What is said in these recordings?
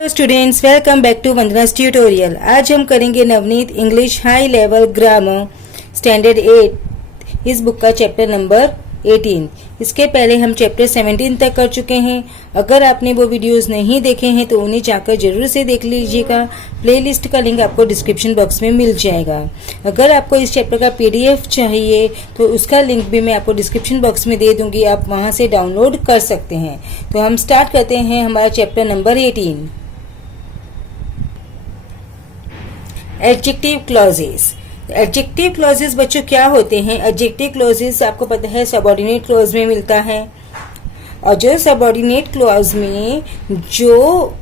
Students, welcome back to Vandana's tutorial. आज हम करेंगे Navneet English high level grammar standard 8 इस बुक का चैप्टर नंबर 18। इसके पहले हम चैप्टर 17 तक कर चुके हैं। अगर आपने वो वीडियोस नहीं देखे हैं तो उन्हें जाकर जरूर से देख लीजिएगा। प्लेलिस्ट का लिंक आपको डिस्क्रिप्शन बॉक्स में मिल जाएगा। अगर आपको इस चैप्टर का पीडीएफ चाहिए तो उसका लिंक भी मैं आपको डिस्क्रिप्शन बॉक्स में दे दूंगी, आप वहां से डाउनलोड कर सकते हैं। तो हम स्टार्ट करते हैं हमारा chapter number 18। Adjective clauses. Adjective clauses बच्चों क्या होते हैं? एडजेक्टिव क्लॉजेस आपको पता है सबऑर्डिनेट क्लॉज में मिलता है, और जो सबऑर्डिनेट क्लॉज में जो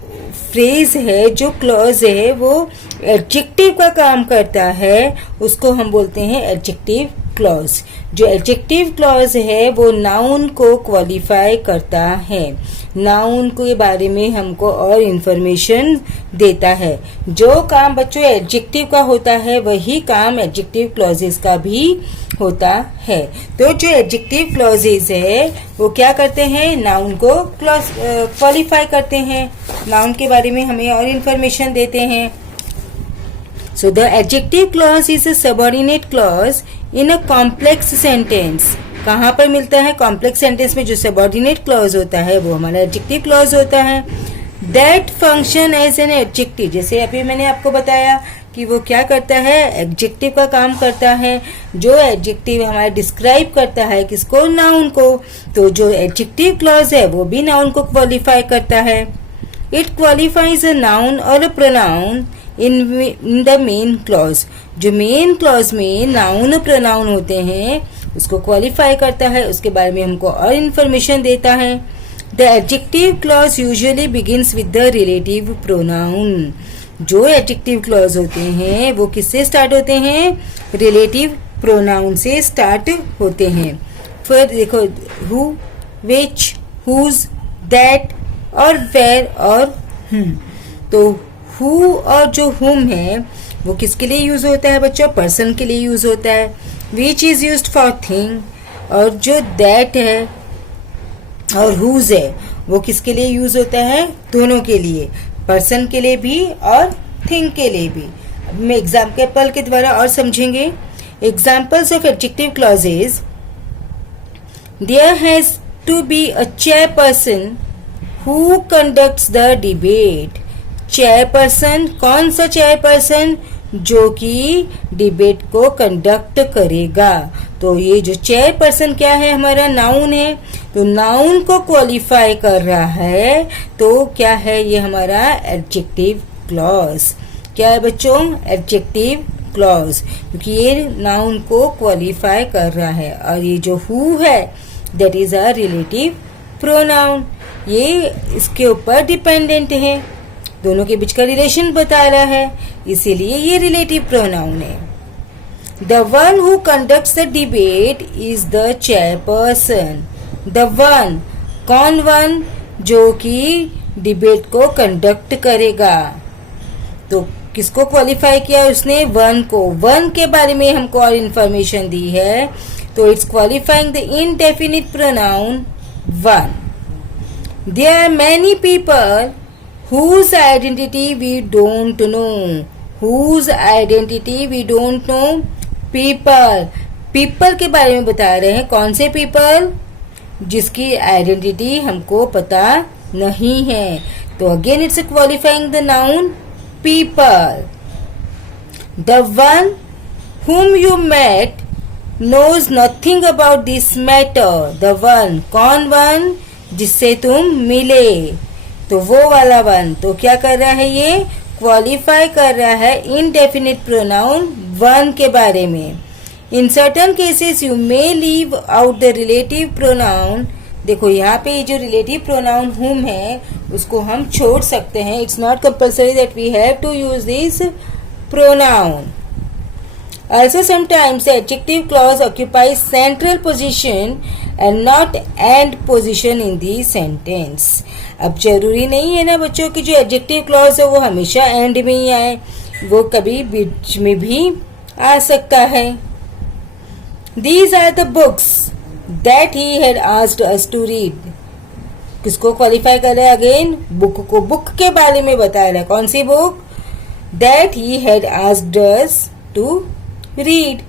फ्रेज है, जो क्लॉज है, वो एडजेक्टिव का काम करता है, उसको हम बोलते हैं एडजेक्टिव क्लॉज। जो एडजेक्टिव क्लॉज है वो नाउन को क्वालिफाई करता है, नाउन के बारे में हमको और इन्फॉर्मेशन देता है। जो काम बच्चों एडजेक्टिव का होता है वही काम एडजेक्टिव क्लॉजेस का भी होता है। तो जो एडजेक्टिव क्लॉजेस है वो क्या करते हैं? नाउन को क्वालिफाई करते हैं, नाउन के बारे में हमें और इन्फॉर्मेशन देते हैं। So the adjective clause is a subordinate clause in a complex sentence। कहाँ पर मिलता है? कॉम्प्लेक्स सेंटेंस में जो सबऑर्डिनेट क्लॉज होता है वो हमारा एडजेक्टिव क्लॉज होता है। That function as an adjective, जैसे अभी मैंने आपको बताया कि वो क्या करता है? एडजेक्टिव का काम करता है। जो एडजेक्टिव हमारा डिस्क्राइब करता है किसको? नाउन को। तो जो एडजेक्टिव क्लॉज है वो भी नाउन को क्वालिफाई करता है। इट क्वालिफाइज अ नाउन और a pronoun in the main clause. जो मेन क्लॉज में नाउन प्रोनाउन होते हैं उसको क्वालिफाई करता है, उसके बारे में हमको और इन्फॉर्मेशन देता है। The adjective clause usually begins with the relative pronoun. जो एडजेक्टिव क्लॉज होते हैं वो किससे स्टार्ट होते हैं? रिलेटिव प्रोनाउन से स्टार्ट होते हैं। फिर देखो हु, विच, हुज, दैट और वेयर और तो हु और जो हुम है वो किसके लिए यूज होता है बच्चों? पर्सन के लिए यूज होता है। Which is used for thing, और जो दैट है और हुज है वो किसके लिए यूज होता है? दोनों के लिए, पर्सन के लिए भी और थिंग के लिए भी। अब मैं एग्जाम्पल के द्वारा और समझेंगे। Examples of adjective clauses. There has to be a chairperson who conducts the debate. Chairperson, कौन सा चेयरपर्सन? जो कि डिबेट को कंडक्ट करेगा। तो ये जो चेयरपर्सन क्या है? हमारा नाउन है। तो नाउन को क्वालिफाई कर रहा है, तो क्या है ये? हमारा एडजेक्टिव क्लॉज। क्या है बच्चों? एडजेक्टिव क्लॉज, क्योंकि ये नाउन को क्वालिफाई कर रहा है। और ये जो हु है that is a relative pronoun, ये इसके ऊपर डिपेंडेंट है, दोनों के बीच का रिलेशन बता रहा है, इसीलिए ये रिलेटिव प्रोनाउन है। The one who conducts the debate is the chairperson. The one, कौन वन? जो कि डिबेट को कंडक्ट करेगा। तो किसको क्वालिफाई किया उसने? वन को। वन के बारे में हमको और इन्फॉर्मेशन दी है, तो it's qualifying the indefinite pronoun one. There are many people whose identity we don't know। whose identity we don't know। people के बारे में बता रहे हैं। कौन से people? जिसकी आइडेंटिटी हमको पता नहीं है। तो again it's qualifying the noun people। the one whom you met knows nothing about this matter। the one, कौन वन? जिससे तुम मिले, तो वो वाला वन। तो क्या कर रहा है? ये क्वालिफाई कर रहा है इनडेफिनिट प्रोनाउन वन के बारे में। In certain cases you may leave out the relative pronoun. देखो यहाँ पे ये जो रिलेटिव प्रोनाउन हुम है उसको हम छोड़ सकते हैं। It's not compulsory that we have to use this pronoun. Also sometimes the adjective clause occupies central position and not end position in the sentence। अब जरूरी नहीं है ना बच्चों कि जो एडजेक्टिव क्लॉज है वो हमेशा एंड में ही आए, वो कभी बीच में भी आ सकता है। These are the books that he had asked us to read। किसको क्वालिफाई कर रहा है? अगेन बुक को, बुक के बारे में बता रहा है। कौन सी book? That he had asked us to read.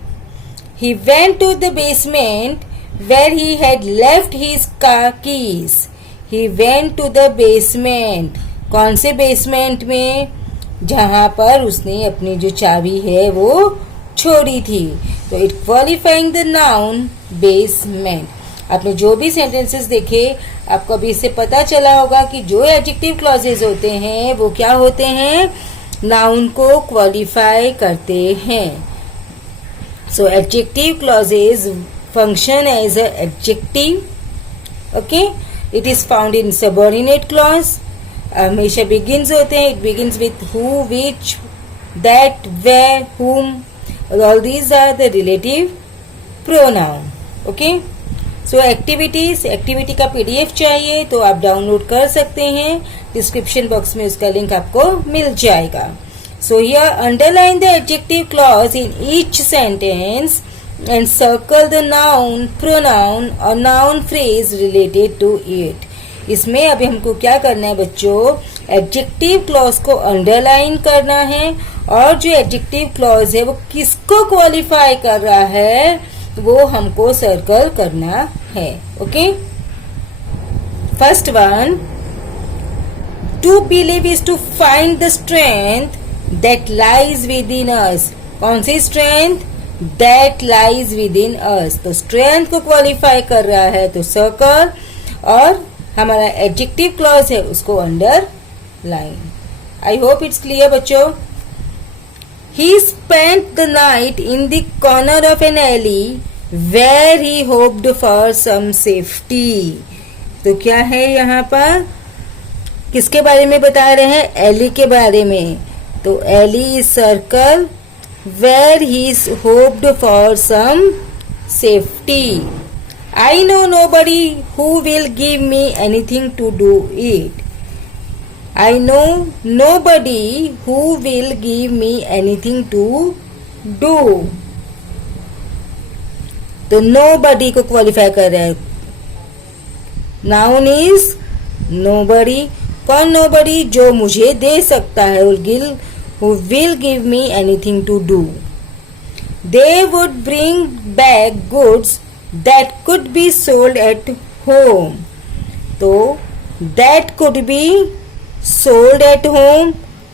He went to the basement where he had left his car keys. He went to the basement. कौन से बेसमेंट में? जहां पर उसने अपनी जो चाबी है वो छोड़ी थी। तो it qualifying the noun basement. आपने जो भी सेंटेंसेस देखे, आपको अभी इससे पता चला होगा कि जो एडजेक्टिव क्लॉजेज होते हैं वो क्या होते हैं? नाउन को क्वालिफाई करते हैं। So adjective clauses function as a adjective. Okay, it is found in subordinate clause. हमेशा बिगिंस होते हैं. It begins with who, which, that, where, whom. All these are the relative pronoun. Okay. So activities, activity का पीडीएफ चाहिए तो आप डाउनलोड कर सकते हैं. डिस्क्रिप्शन बॉक्स में उसका लिंक आपको मिल जाएगा. So here underline the adjective clause in each sentence and circle the noun, pronoun or noun phrase related to it. इसमें अभी हमको क्या करना है बच्चों? एडजेक्टिव क्लॉज को अंडरलाइन करना है और जो एडजेक्टिव क्लॉज है वो किसको क्वालिफाई कर रहा है वो हमको सर्कल करना है. Okay, first one, to believe is to find the strength that lies within us. कौन सी strength? That lies within us. तो स्ट्रेंथ को क्वालिफाई कर रहा है तो सर्कल, और हमारा एडजेक्टिव क्लॉज है उसको under line. I hope it's clear बच्चों. He spent the night in the corner of an alley where he hoped for some safety. तो क्या है यहाँ पर? किसके बारे में बता रहे हैं? एली के बारे में. तो Ellie is circle, where he hoped for some safety. I know nobody who will give me anything to do it. I know nobody who will give me anything to do. तो nobody को क्वालिफाई कर रहा है. Noun is nobody. कौन nobody? जो मुझे दे सकता है. Who will give me anything to do. They would bring back goods that could be sold at home. तो that could be sold at home.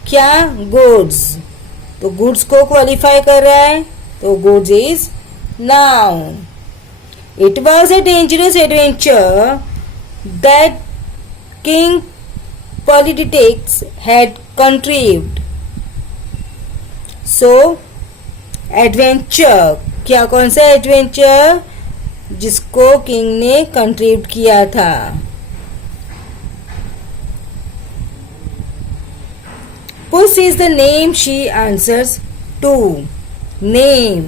क्या? goods. तो goods को क्वालिफाई कर रहा है तो goods is noun. It was a dangerous adventure that King Polydectes had contrived. So adventure, क्या? कौन सा एडवेंचर? जिसको किंग ने कंट्रीव किया था. Puss is the name she answers to. Name,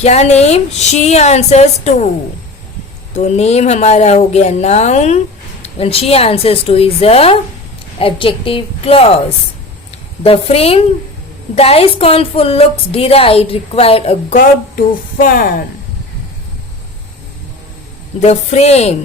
क्या नेम? She answers to. तो नेम हमारा हो गया noun and she answers to is a adjective clause. The frame thy scornful looks deride required a god to form. The frame,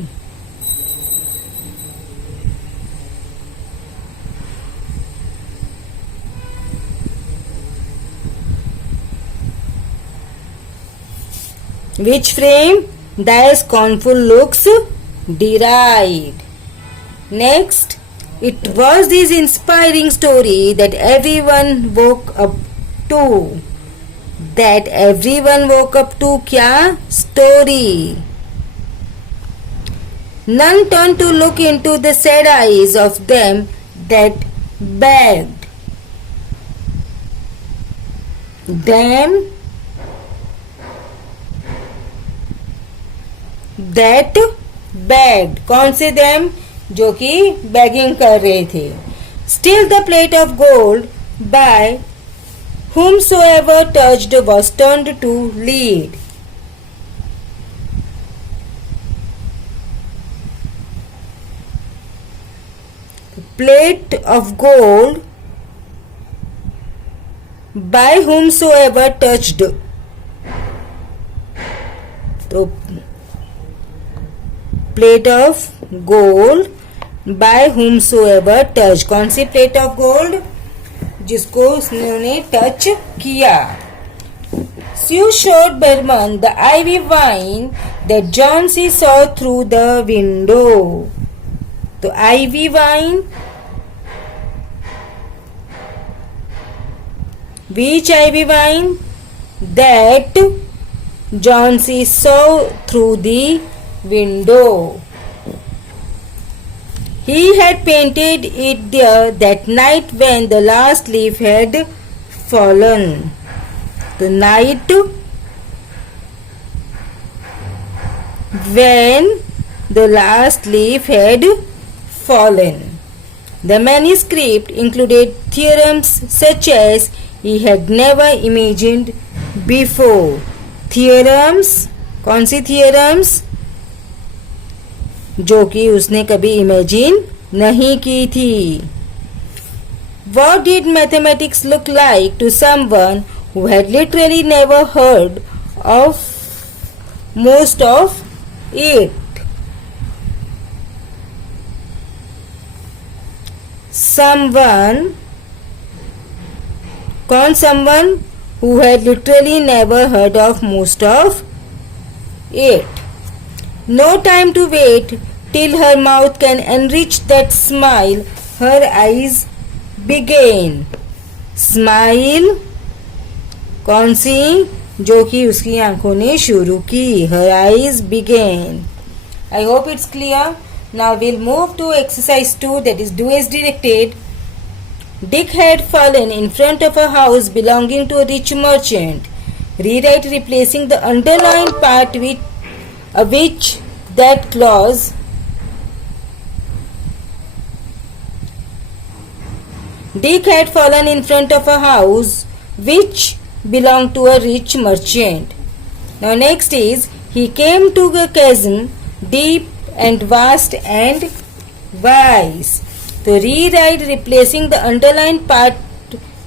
which frame? Thy scornful looks deride. Next, it was this inspiring story that everyone woke up to. That everyone woke up to क्या? Story. None turned to look into the sad eyes of them that begged. Them that begged. कौन से them? जो कि बेगिंग कर रहे थे. Still the plate of gold by whomsoever touched was turned to lead. The plate of gold by whomsoever touched. तो plate of gold by whomsoever touch. कौन सी प्लेट ऑफ गोल्ड? जिसको उसने टच किया. Sue showed Berman the ivy vine that John C. saw through the window. तो ivy vine, which ivy vine? That John C. saw through the window. He had painted it there that night when the last leaf had fallen. The night when the last leaf had fallen. The manuscript included theorems such as he had never imagined before. Theorems, कौन सी theorems? जो कि उसने कभी इमेजिन नहीं की थी. What did mathematics look like to someone who had literally never heard of most of it? Someone, कौन someone who had literally never heard of most of it? No time to wait till her mouth can enrich that smile. Her eyes began. Smile, कौन सी? जो कि उसकी आंखों ने शुरू की. Her eyes began. I hope it's clear. Now we'll move to exercise 2, that is do as directed. Dick had fallen in front of a house belonging to a rich merchant. Rewrite replacing the underlined part with which that clause Dick had fallen in front of a house which belonged to a rich merchant. Now next is he came to a chasm deep and vast and wise. So rewrite replacing the underlined part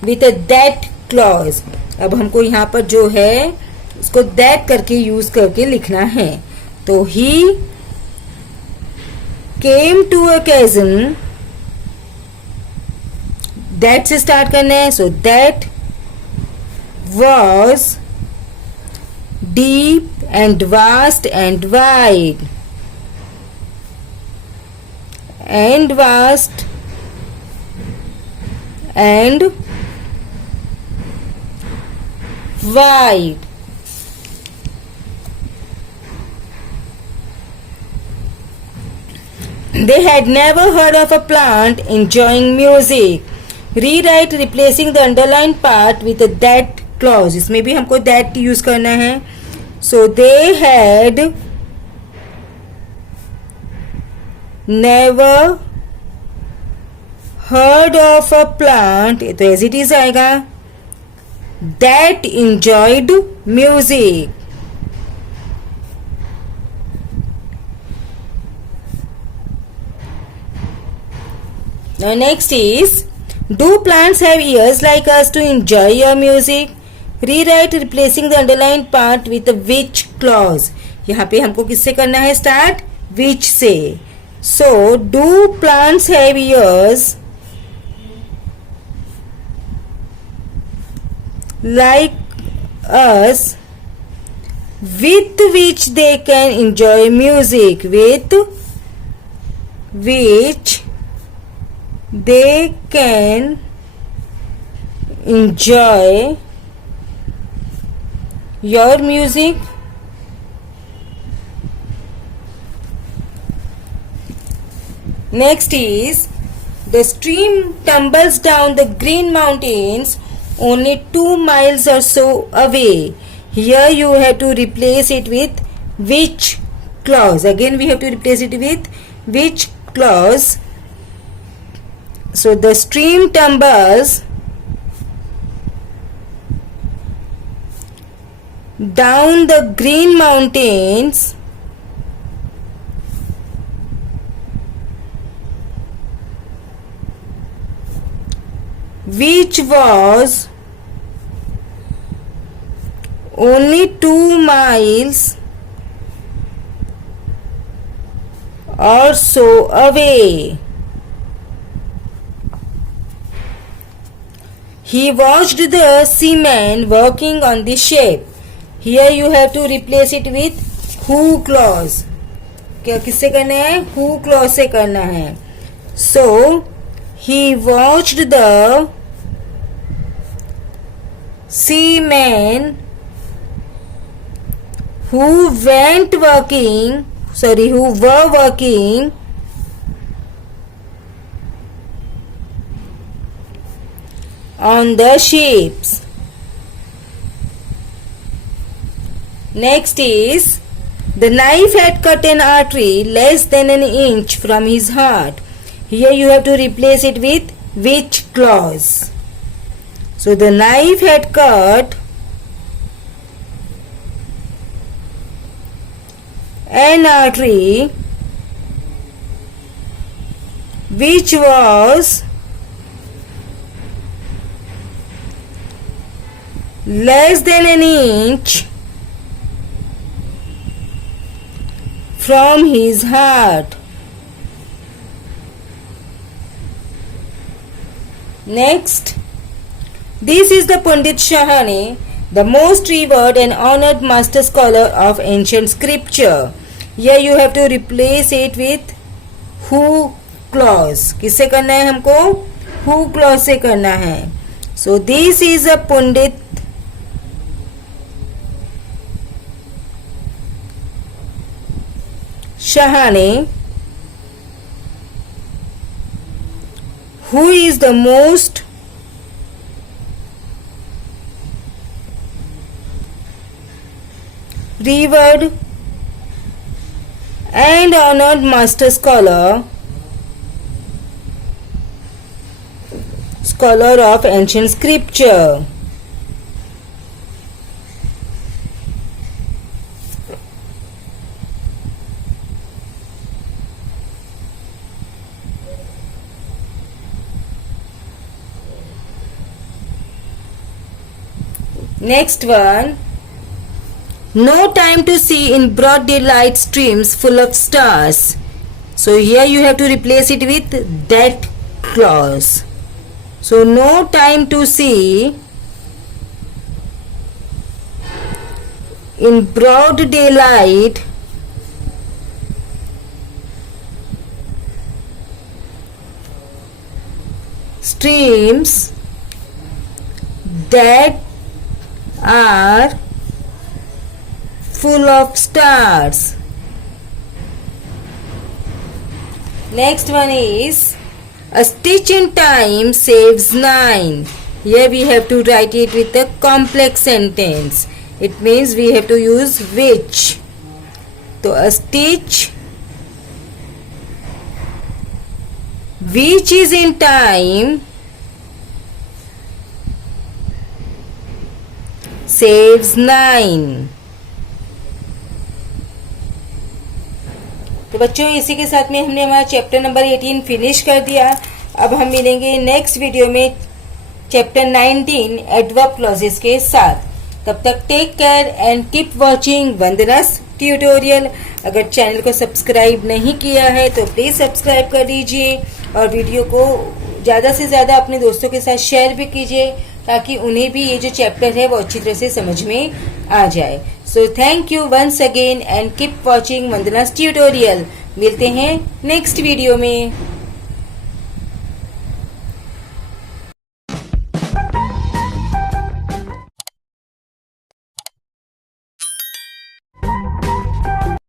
with a that clause. अब हमको यहाँ पर जो है उसको that करके यूज करके लिखना है. तो he came to a chasm, that से स्टार्ट करना है. सो that was deep and vast and wide. And vast and wide. They had never heard of a plant enjoying music. Rewrite replacing the underlined part with a that clause. इसमें भी हमको that use करना है. So they had never heard of a plant, तो as it is आएगा, that enjoyed music. Now next is do plants have ears like us to enjoy your music? Rewrite replacing the underlined part with a which clause. यहाँ पे हमको किससे करना है start? which से. So do plants have ears like us with which they can enjoy music? With which they can enjoy your music. Next is the stream tumbles down the green mountains only 2 miles or so away. Here you have to replace it with which clause. Again we have to replace it with which clause. So the stream tumbles down the green mountains which was only 2 miles or so away. He watched the seamen working on the ship. Here you have to replace it with who clause. क्या किससे करना है? who clause से करना है. So he watched the seamen who were working on the ships. Next is, the knife had cut an artery less than an inch from his heart. Here you have to replace it with which clause. So the knife had cut an artery which was less than an inch from his heart. Next, this is the Pandit Shahane, the most revered and honored master scholar of ancient scripture. Here you have to replace it with who clause. किससे करना है हमको? who clause से करना है. So this is a Pandit Shahane, who is the most revered and honored master scholar of ancient scripture. Next one, no time to see in broad daylight streams full of stars. So here you have to replace it with that clause. So no time to see in broad daylight streams that are full of stars. Next one is, a stitch in time saves 9. Here we have to write it with a complex sentence. It means we have to use which. So a stitch which is in time saves 9. तो बच्चों, इसी के साथ में हमने हमारा chapter number 18 फिनिश कर दिया. अब हम मिलेंगे नेक्स्ट वीडियो में चैप्टर 19 एडवर्ब क्लॉजेस के साथ. तब तक take care and keep watching Vandana's tutorial. अगर चैनल को सब्सक्राइब नहीं किया है तो प्लीज सब्सक्राइब कर दीजिए और वीडियो को ज़्यादा से ज़्यादा अपने दोस्तों के साथ शेयर भी कीजिए ताकि उन्हें भी ये जो चैप्टर है वो अच्छी तरह से समझ में आ जाए. So thank you once again and keep watching Vandana's tutorial. मिलते हैं नेक्स्ट वीडियो में.